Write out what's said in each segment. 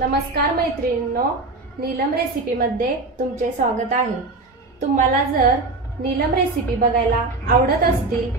नमस्कार मैत्रिणींनो, नीलम रेसिपीमध्ये तुमचे स्वागत आहे। तुम्हाला जर नीलम रेसिपी बघायला आवडत असतील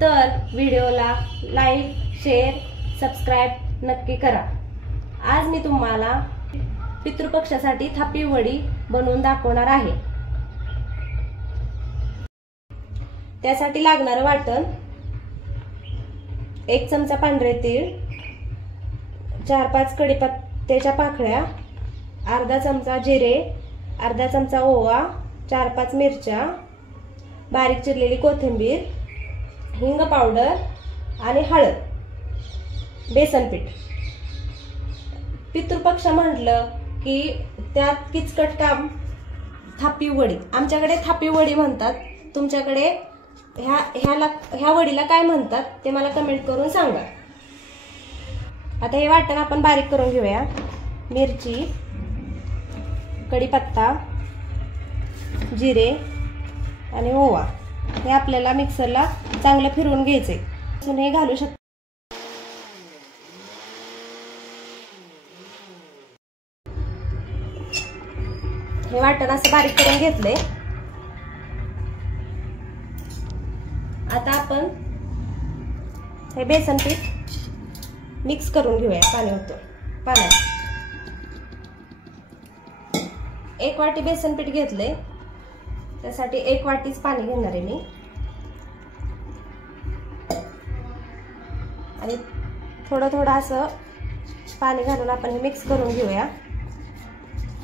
तर व्हिडिओला लाईक, शेअर, सबस्क्राइब नक्की करा। आज मी तुम्हाला पितृपक्षासाठी थापी वडी बनवून दाखवणार आहे। त्यासाठी लागणारे वाटण: 1 चमचा पांढरे तीळ, 4-5 कढीपत्त्याच्या पाकळ्या, अर्धा चमचा जिरे, अर्धा चमचा ओवा, 4-5 मिरच्या, बारीक चिरलेली कोथिंबीर, हिंग पावडर आणि हळद, बेसन पीठ। पितृपक्ष म्हटलं की त्यात किचकट काम थापी वडी। आमच्याकडे थापी वडी म्हणतात, तुमच्याकडे ह्या वडीला काय म्हणतात ते मला कमेंट करून सांगा। आता हे वाटण आपण बारीक करून घेऊया। मिरची, कढीपत्ता, जिरे आणि ओवा हे आपल्याला मिक्सरला चांगलं फिरवून घ्यायचे। हे घालू शकतो। हे वाटण असं बारीक करून घेतले। आता आपण हे बेसन पीठ मिक्स करून घेऊया पाण्यात। 1 वाटी बेसन पीठ घेतले, त्यासाठी 1 वाटीच पाणी घेणार आहे मी। आणि थोडं असं पाणी घालून आपण हे मिक्स करून घेऊया।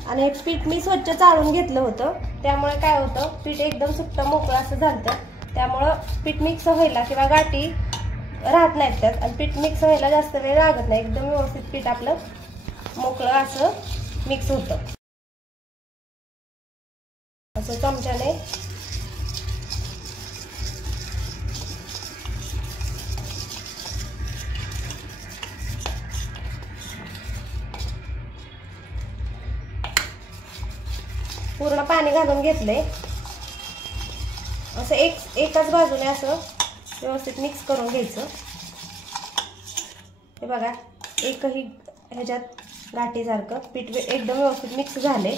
आणि हे पीठ मी स्वच्छ चाळून घेतलं होतं, त्यामुळे काय होतं, पीठ एकदम सुट्ट मोकळं असं झालं। त्यामुळे पीठ मिक्स व्हायला किंवा गाठी राहत नाहीत त्यात, आणि पीठ मिक्स व्हायला जास्त वेळ लागत नाही। एकदम व्यवस्थित पीठ आपलं मोकळं असं मिक्स होतं। असं चमच्याने पूर्ण पाणी घालून घेतले। असं एकाच बाजूने असं व्यवस्थित मिक्स करून घ्यायचं। हे बघा, एकही ह्याच्यात गाठीसारखं पीठ एकदम व्यवस्थित मिक्स झाले।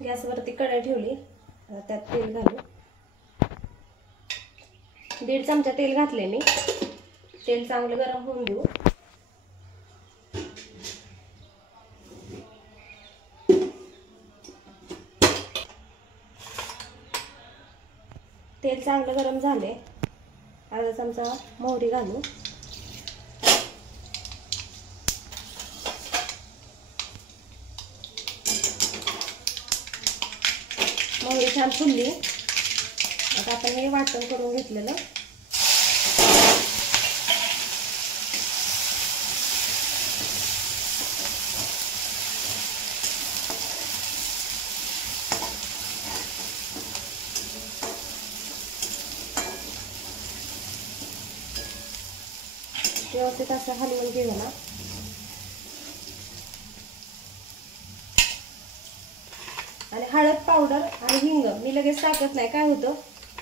गॅसवरती कढई ठेवली, त्यात तेल घालू। 1.5 चमचा तेल घातले मी। तेल चांगलं गरम होऊन देऊ। तेल चांगलं गरम झाले, अर्धा चमचा मोहरी घालू। मोहरी छान फुलली। आता आपण हे वाटण करून घेतलेलं व्यवस्थित असं हलवून घेऊया। आणि हळद पावडर आणि हिंग मी लगेच टाकत नाही, काय होतं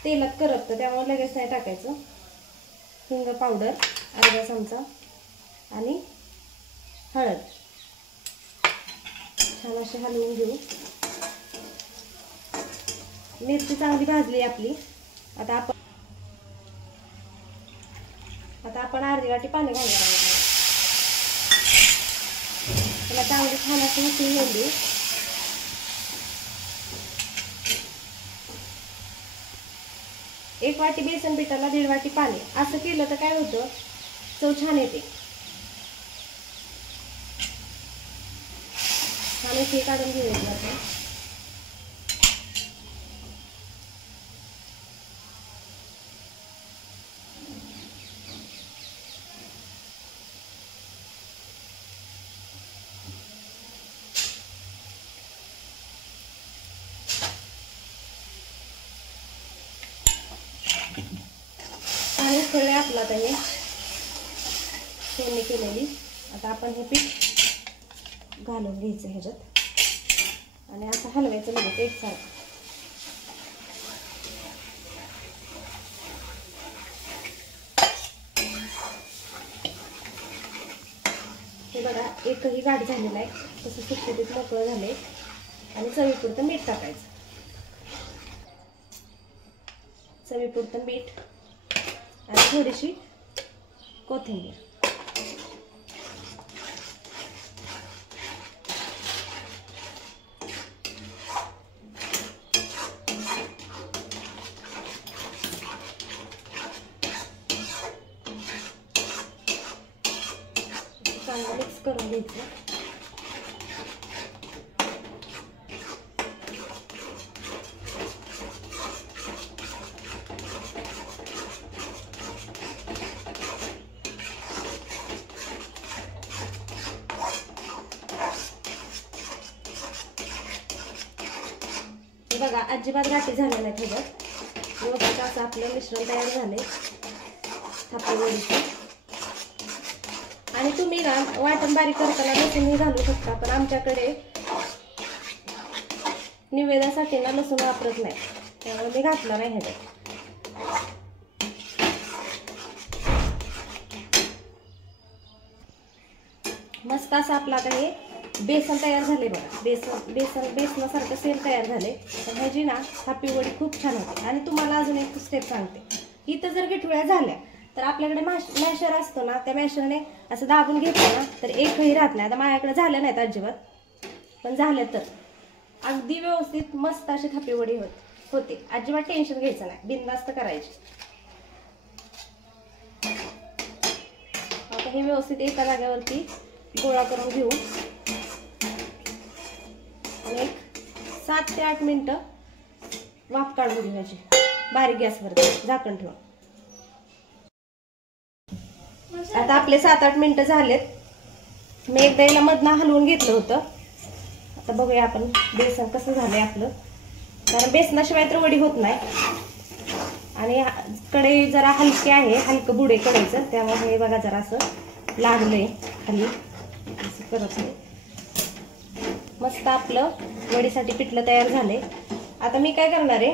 तेलात करपतं, त्यामुळे लगेच नाही टाकायचं। हिंग पावडर अर्धा चमचा आणि हळद छान असे हलवून घेऊ। मिरची चांगली भाजली आपली। आता आपण अर्धी वाटी पाणी घालणार आहोत। त्याला चांगली छान अशी उकळी येऊ दे। एक वाटी बेसन पिठाला 1.5 वाटी पाणी, असं केलं तर काय होतं, चव छान येते। छान हे काढून घेऊया आपण। आणि उकळले आपला आता हे फोडणी केलेली। आता आपण हे पीठ घालून घ्यायचं ह्याच्यात आणि असं हलवायचं लगेच एकसारखं। एकही गाठ झाली नाही, तसं सुटसुटीत मोकळं झाले. आणि चवीपुरतं मीठ टाकायचं. चवीपुरतं मीठ आणि थोडीशी कोथिंबीर. चांगलं मिक्स करून घ्यायचं. बघा अजिबात गाठी झाल्या नाही ह्याच्यात. व्यवस्थित असं आपलं मिश्रण तयार झाले थापी वडीचं. आणि तुम्ही ना वाटण बारीक करताना लसूणही घालू शकता, पण आमच्याकडे निवेद्यासाठी ना लसूण वापरत नाही, त्यामुळे मी घातला नाही ह्याच्यात. मस्त असं आपलं आता हे बेसन तयार झाले बघा. बेसनासारखं सेम तयार झाले. तर ह्याची ना थापी वडी खूप छान होते. आणि तुम्हाला अजून एक स्टेप सांगते. इथं जर गिठुळ्या झाल्या तर आपल्याकडे मॅशर असतो ना, त्या मॅशरने असं दाबून घेतलं ना तर एकही राहत नाही. आता माझ्याकडे झाल्या नाहीत अजिबात, पण झाल्या तर अगदी व्यवस्थित मस्त अशी थापी वडी होते. अजिबात टेन्शन घ्यायचं नाही, बिनधास्त करायची. आता हे व्यवस्थित एका जागेवरती गोळा करून घेऊ आणि एक 7 ते 8 मिनिटं वाफ काढून घ्यायची बारीक गॅसवरती झाकण ठेवून. आता आपले 7-8 मिनिटं झालेत. मी एकदा याला मधनं हलवून घेतलं होतं. आता बघूया आपण बेसन कसं झालंय आपलं, कारण बेसनाशिवाय तर वडी होत नाही. आणि कढई जरा हलकी आहे, हलकं बुडे कढईचं, त्यामुळे हे बघा जरा असं लागलंय खाली असं करत नाही. मस्त आपलं वडीसाठी पिठलं तयार झालंय. आता मी काय करणार आहे,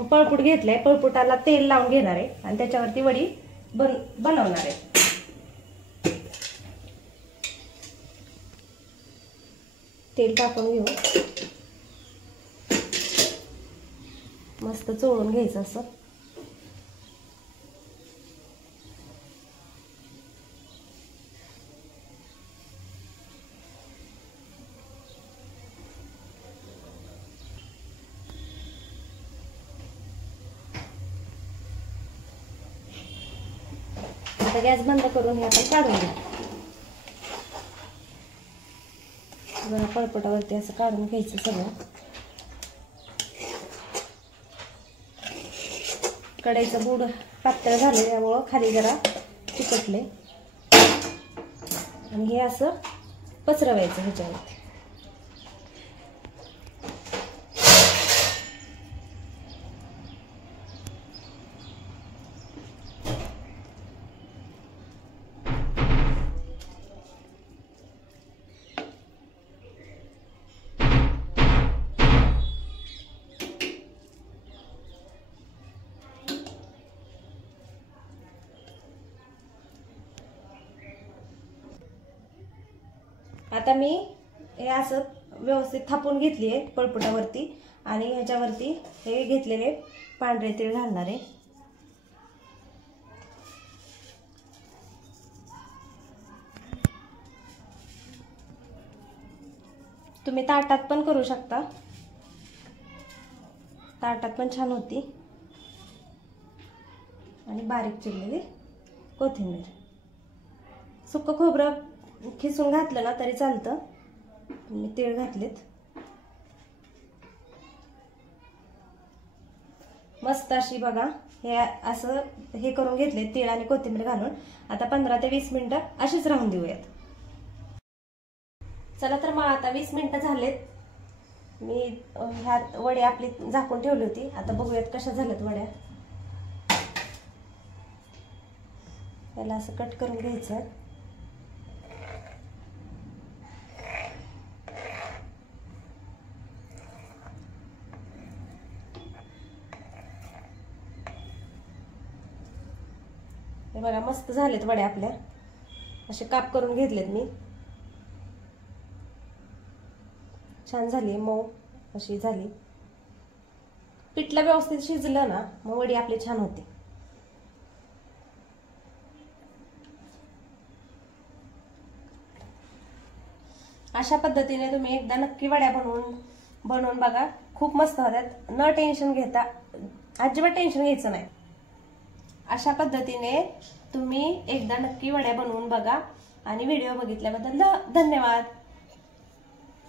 पळपूट घेतलंय, पळपुटाला तेल लावून घेणार आहे आणि त्याच्यावरती वडी बनवणार आहे. तेल टाकून घेऊ, मस्त चोळून घ्यायचं असं. आता गॅस बंद करून हे आपण काढून घेऊ. जरा पळपटावरती असं काढून घ्यायचं सगळं. कढईचं बुड पातळ झाले त्यामुळं खाली जरा चिकटले. आणि हे असं पसरवायचं ह्याच्यावरती. आता मी हे असं व्यवस्थित थापून घेतली आहे पळपुटावरती. आणि ह्याच्यावरती हे घेतलेले पांढरे तीळ घालणार आहे. तुम्ही ताटात पण करू शकता, ताटात पण छान होती. आणि बारीक चिरलेली कोथिंबीर. सुक्क खोबरं खिसून घातलं ना तरी चालतं. मी तीळ घातलेत. मस्त अशी बघा हे असं हे करून घेतले तीळ आणि कोथिंबीर घालून. आता 15 ते 20 मिनिटं अशीच राहून देऊयात. चला तर मग आता 20 मिनिटं झालेत. मी ह्या वडी आपली झाकून ठेवली होती. आता बघूयात कशा झाल्यात वड्या. याला असं कट करून घ्यायचं. हे बघा मस्त झालेत वड्या आपल्या. असे काप करून घेतलेत मी. छान झाली, मऊ अशी झाली. पिठलं व्यवस्थित शिजलं ना मग वडी आपली छान होते. अशा पद्धतीने तुम्ही एकदा नक्की वड्या बनवून बघा. खूप मस्त होतात. न टेन्शन घेता, अजिबात टेन्शन घ्यायचं नाही. अशा पद्धतीने तुम्ही एकदा नक्की वड्या बनवून बघा. आणि व्हिडिओ बघितल्याबद्दल धन्यवाद.